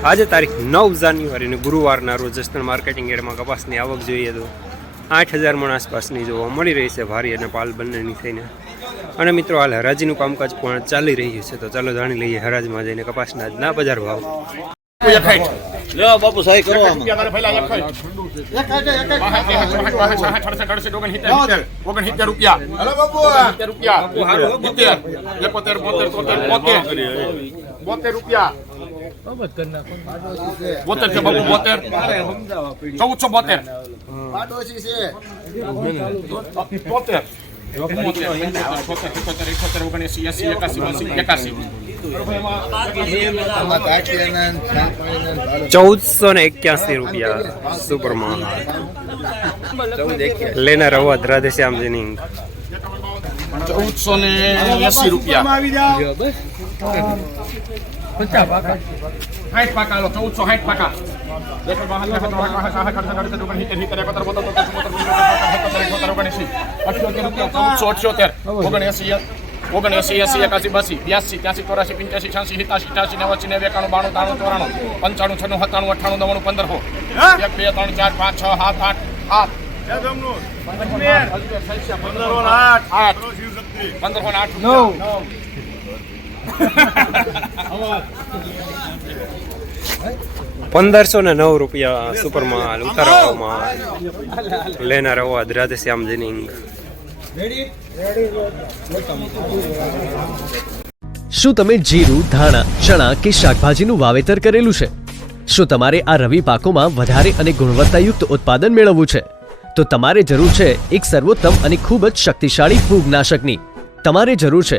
આજે તારીખ નવ જાન્યુઆરી અને ગુરુવારના રોજ જસદણ માર્કેટિંગ એડમાં કપાસની આવક જોઈએ તો આઠ હજાર મણ આસપાસની જોવા મળી રહી છે ભારી અને પાલ બંનેની થઈને અને મિત્રો હાલ હરાજીનું કામકાજ પણ ચાલી રહ્યું છે તો ચાલો જાણી લઈએ હરાજમાં જઈને કપાસના આજના બજાર ભાવ બાપુ સહી કરો રૂપિયા બોતેર છે બાબુ ચૌદસો બોતેર. ને. ચૌદસો એક્યાસી રૂપિયા સુપરમાં. લેનાર અવાજ રાધેશ્યામ ચૌદસો ને એસી રૂપિયા. સાઠ પાકા લો ચૌદસો સાઠ પાકા અઠ્યોતેર ઓગણએસી ઓગણએસી એસી એકાસી બાસી બ્યાસી ત્યાસી ચોરાસી પંચ્યાસી છ્યાસી સિત્યાસી અઠ્યાસી નેવાસી નેવું એકાણું બાણું ત્રાણું પંચાણું છન્નું સત્તાણું અઠ્ઠાણું નવ્વાણું પંદરસો એક બે ત્રણ ચાર પાંચ છ સાત આઠ આઠ આઠ પંદરસો આઠ રૂપિયા. પંદરસો ને નવ રૂપિયા સુપરમાં ઉતારવામાં લેનાર અવાજ રાધેશ્યામ જીનિંગ. શું તમે જીરું, ધાણા, ચણા કે શાકભાજીનું વાવેતર કરેલું છે? શું તમારે આ રવિ પાકોમાં વધારે અને ગુણવત્તાયુક્ત ઉત્પાદન મેળવવું છે? તો તમારે જરૂર છે એક સર્વોત્તમ અને ખૂબ જ શક્તિશાળી ફૂગનાશકની. તમારે જરૂર છે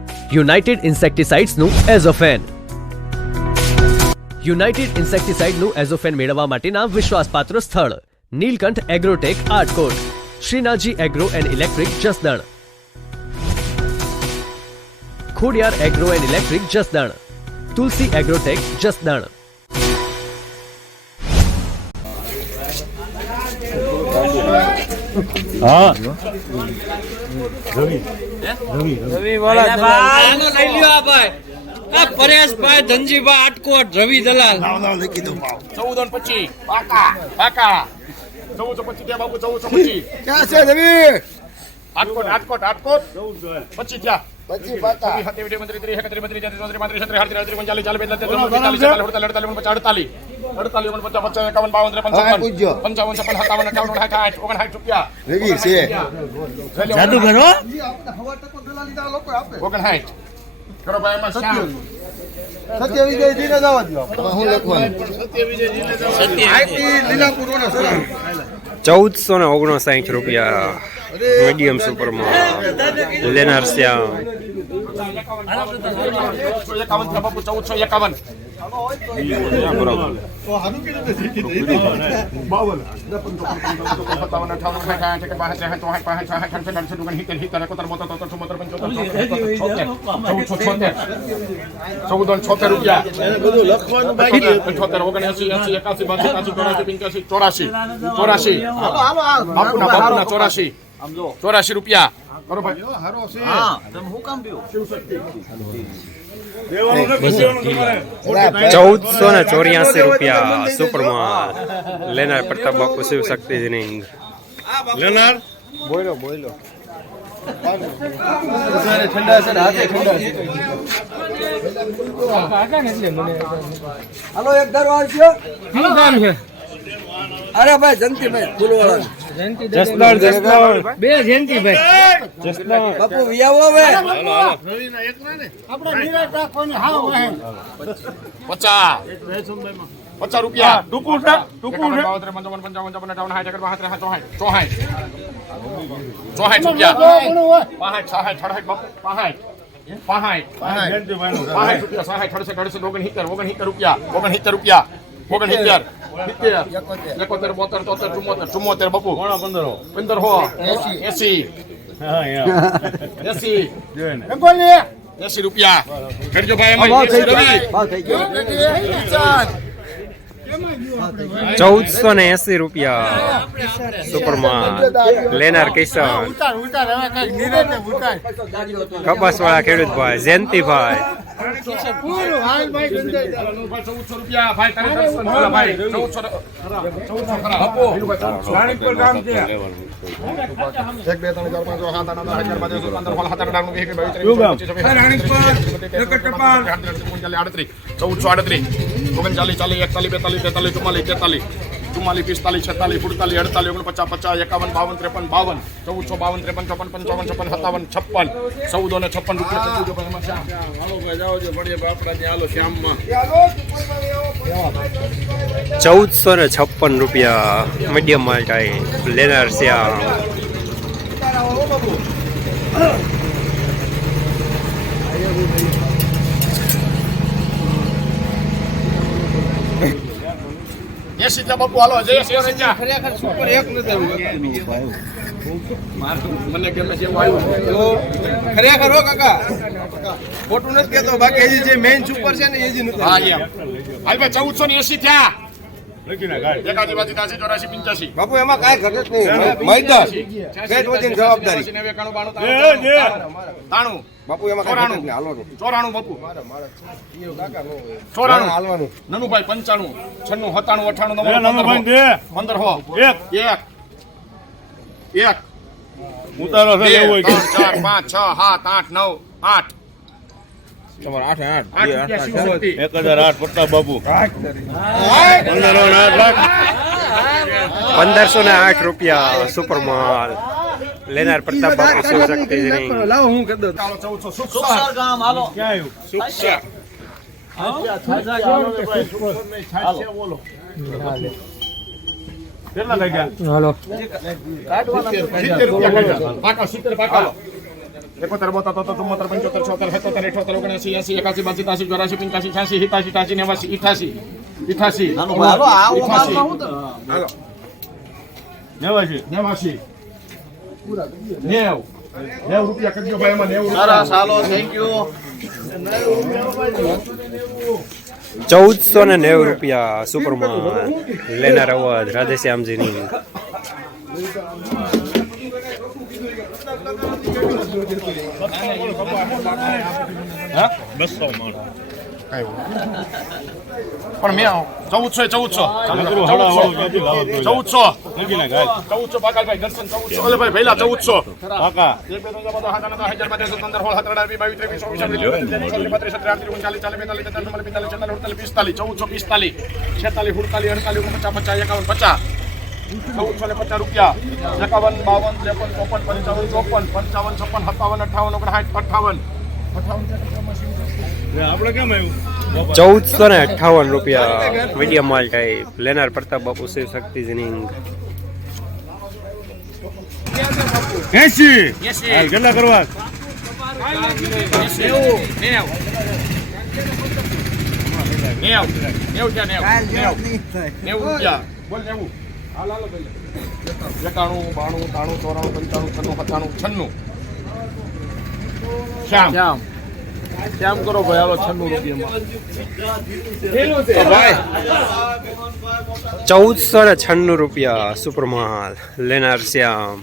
યુનાઇટેડ ઇન્સેક્ટિસાઇડ્સનું એઝોફેન યુનાઇટેડ ઇન્સેક્ટિસાઇડનું એઝોફેન મેળવવા માટેના વિશ્વાસપાત્ર સ્થળ. Neelkanth Agrotech Atkot Shrinaji Agro and Electric Jasdan. Khodiyar Agro and Electric Jasdan. Tulsi Agrotech Jasdan. આનો લઈ લ્યો આ ભાઈ આ પરેશભાઈ ધનજીભાઈ આટકોટ રવિ દલાલ. ચૌદ અને પચીસ પાકા પાકા ચૌદસો પચીસ ત્યાં બાબુ ચૌદસો પચીસ ક્યાં છે રવિ? રાજકોટ રાજકોટ રાજકોટ પચીસ ત્યાં પછી ઓગણપચાસ અડતાલીસ. અડતાલીસ ઓગણપચાસ બાવન ત્રેપન હા, છપ્પન. પૂછજો. પંચાવન છપ્પન સત્તાવન અઠાવન ઓગણસાઠ સાઠ ઓગણસાઠ રૂપિયા. રવિ છે. જાદુગર ઓગણસાઠ. કરો. ભાઈ એમાં શ્યામ આમાં શું લખવાનું? ચૌદસો ને ઓગણસાઠ રૂપિયા મીડિયમ સુપરમાં લેનાર બાપુ ચૌદસો એકાવન છોતેર ચૌદસો છોતેર ચૌદ, છોતેર રૂપિયા પંચોતેર ઓગણએસી એસી એકાસી બાસી એકાસી ચોરાસી પંચ્યાસી ચોરાસી ચોરાસી રૂપિયા. બરોબર. ચૌદસો ને ચોર્યાસી રૂપિયા સુપરમાં લેનાર પ્રતાપ બાપુ શિવ શક્તિ લેનાર? બોલો બોલો ઠંડા છે ને હાથે ઠંડા છે. હાલો એક ધારો આવજો. અરે ભાઈ જંતીભાઈ ફૂલવાળા બે જયંતિભાઈ બાપુ વિયાવો હવે પચાસ પચાસ રૂપિયા ટૂંકું છે ટૂંકું છે પંચાવન પંચાવન પંચાવન અઠાવન સાઠ એકર બાસઠ ત્રેસઠ ચોસાઠ ચોસાઠ ચોસાઠ રૂપિયા પાંસઠ સાઠ છાસઠ બાપુ પાંસઠ પાંસઠ પાંસઠ રૂપિયા સાઠ અડસઠ અડસઠ ઓગણસિત્તેર ઓગણસિત્તેર રૂપિયા ઓગણસિત્તેર રૂપિયા ઓગણસિત્તેર સિત્તેર એકોતેર બોતેર તોતેર ચુમ્મોતેર ચુમ્મોતેર બાપુ પંદર હો એસી એસી એસી રૂપિયા કરજો ભાઈ એમાં એસી રવિ ચૌદસો ને એસી રૂપિયા સુપરમાન લેનાર કિશન કપાસવાળા ખેડૂતભાઈ જયંતિભાઈ ચૌદસો રૂપિયા ભાઈ તારે ભાઈ ચૌદસો ચૌદસો ખરા આપો એક બે ત્રણ ચાર પાંચ સાત આઠ નવ દસ અગિયાર બાર પંદર સોળ સત્તર અઢાર ઓગણીસ વીસ એકવીસ બાવીસ આડત્રીસ ચૌદસો આડત્રીસ ઓગણચાલીસ, ચાલીસ, એકતાલીસ, બેતાલીસ તેતાલીસ ચુમ્માલીસ, તેતાલીસ ચુમ્માલીસ પિસ્તાલીસ છેતાલીસ અડતાલીસ ઓગણપચાસ પચાસ એકાવન બાવન ત્રેપન બાવન ચૌદસો બાવન ત્રેપન ચોપન પંચાવન છપ્પન સત્તાવન છપ્પન ચૌદો ને છપ્પન રૂપિયા. ચૌદસો ને છપ્પન રૂપિયા મીડિયમ માલ ટાઈપ લેનાર શ્યામ એસી ત્યાં બાપુ હાલો જય શ્રી એસી ખરેખર સુપર એક નથી મને ગમે છે ખરેખર હો કાકા ખોટું નથી કેતો બાકી હજી જે મેઇન સુપર છે ને એ જ નથી હા હાલ ભાઈ ચૌદસો ને એસી થયા. બાપુ એમાં કાંઈ ઘટે જ નહીં. મૈદાન પેટ જવાબદારી. બાપુ એમાં કાંઈ ઘટે જ નહીં. હાલવાનું ચોરાણું બાપુ. હાલવાનું. નનુભાઈ પંચાણું. છન્નું સત્તાણું અઠાણું પંદર હો. એક. એક. એક. ઉતારો ચાર પાંચ છ સાત આઠ નવ આઠ. તમારે આઠ આઠ. એક હજાર આઠ પટ્ટા બાબુ. પંદર આઠ પંદરસો ને આઠ રૂપિયા સુપર માલ. લેનાર પ્રતાપ બાપુ શિવશક્તિ લાવો હું કરી દઉં. ચાલો ચૌદસો. સુખસર ક્યાં આવ્યું? સુખસર કેટલા થઈ ગયા? સિત્તેર રૂપિયા. પાકા, સિત્તેર પાકા. એકોતેર, બોતેર, તોતેર, ચુમ્મોતેર, પંચોતેર, છોતેર, સત્તોતેર, અઠ્યોતેર, ઓગણએંસી, એંસી, એકાસી, બાસી, ત્યાસી, ચોરાસી, પંચ્યાસી, છ્યાસી, સિત્યાસી, ત્યાસી, નેવાસી, ઈઠ્યાસી, ઈઠ્યાસી, ઈઠ્યાસી, હાલો, નેવાસી નેવાસી. નેવ. નેવ રૂપિયા કરજો ભાઈ એમાં નેવ રૂપિયા. ચૌદસો ને નેવું રૂપિયા સુપરમાલ લેનાર અવધ રાધેશ્યામજીની બસો મણ પણ મેં ચૌદસો ચૌદસો? ચૌદસો. ચૌદસો પાકાલભાઈ દર્શન ચૌદસો ભાઈ પહેલા ચૌદસો ચૌદસો પિસ્તાલીસ છેતાલીસ અડતાલીસ ઓગણપચાસ પચાસ એકાવન પચાસ ચૌદસો ને પચાસ રૂપિયા એકાવન બાવન ત્રેપન ચોપન પંચાવન ચોપન પંચાવન છપ્પન સત્તાવન અઠાવન ઓગણસાઠ અઠાવન આપણે કેમ આવ્યું ચૌદસો ને અઠાવન રૂપિયા મીડિયમ માલ ટાઈપ લેનાર પ્રતાપ બાપુ શિવશક્તિજીની એસી એસી. હાલ, કેટલા કરવા નેવ નેવ નેવ નેવ નેવ નેવું રૂપિયા બોલ નેવું એકાણું બાણું ત્રાણું ચોરાણું પંચાણું છન્નું સત્તાણું છન્નું. શ્યામ. શ્યામ. શ્યામ કરો ભાઈ હાલો છન્નું રૂપિયામાં ચૌદસો ને છન્નું રૂપિયા સુપરમાલ. લેનાર શ્યામ.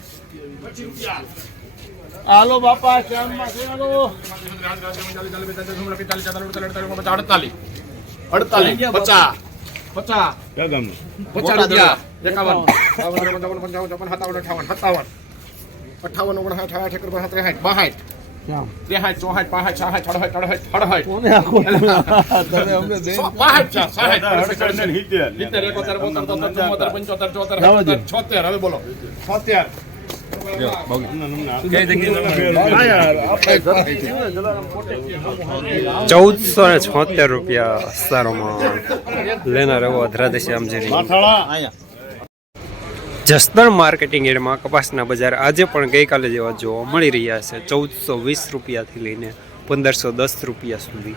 હાલો બાપા શ્યામ અડતાલીસ અડતાલીસ પચાસ. પચાસ ક્યાં ગામનું પચાસ રૂપિયા એકાવન બાવન ત્રેપન ચોપન પંચાવન ચોપન સત્તાવન અઠાવન સત્તાવન અઠાવન ઓગણસાઠ આઠ એકર બાસઠ ત્રેસઠ બાસઠ ત્રેહાઠ ચોહાઠ પાંહાઠ છાહાઠ અડહાઠ અડહાઠ અડહાઠ કોને આખો તમે અમને દઈ સો- પાંહાઠ ચા- સાહાઠ, અડસઠ ને અડસઠ, સિત્તેર. સિત્તેર, એકોતેર, બોતેર, તોતેર, ચુમ્મોતેર, પંચોતેર, ચોતેર, જવા દો. સિત્તેર, છોતેર, હવે બોલો છોતેર ચૌદસો ને છોતેર રૂપિયા સારોમાં લેનાર એવો અધરાધે શ્યામજીની. માથાળા જસદણ માર્કેટિંગ એડમાં કપાસના બજાર આજે પણ ગઈકાલે જેવા જોવા મળી રહ્યા છે. ચૌદસો વીસ રૂપિયાથી લઈને પંદરસો દસ રૂપિયા સુધી.